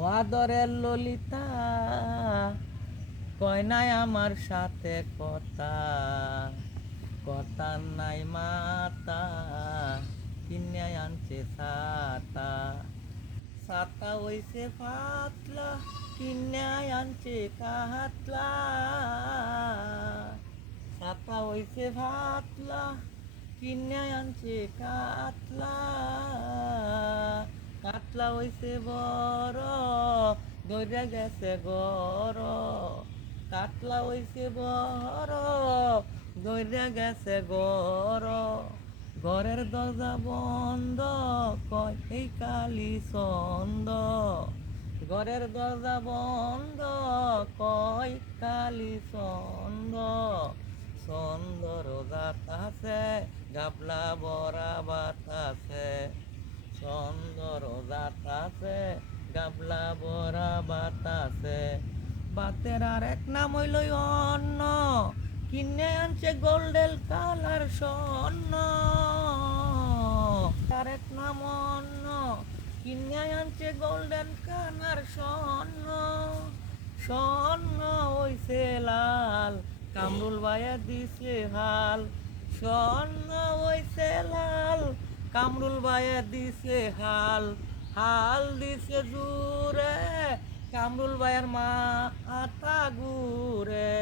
ও আদরের ললিতা কয় নাই আমার সাথে কথা, কথা নাই মাতা কিনে আনছে ছাতা, ছাতা হইছে পাতলা কিনে আনছে কাতলা, ছাতা হইছে পাতলা কিনে আনছে কাতলা, কাতলা হইছে বড় ধরে গেছে গড়, কাতলা হইছে বড় ধরে গেছে গড়, ঘরের দরজা বন্ধ কয় এই কালি ছন্দ, ঘরের দরজা বন্ধ কয় কালি ছন্দ, ছন্দর যাতাছে গাবলা বরা বাতাছে, ছন্দর যাতাছে গাবলা বরা বাতাছে, বাতের আর এক নাম হইল অন্ন কিনে আনছে গোল্ডেন কালার স্বর্ণ, আর এক নাম অন্ন কিনে আনছে গোল্ডেন কালার স্বর্ণ, স্বর্ণ হইছে লাল কামরুল ভাইয়া দিছে হাল, স্বর্ণ হইছে লাল কামরুল ভাইয়া দিছে হাল, হাল দিছে জুড়ে কামরুল ভাইয়ের মা আতা ঘুরে।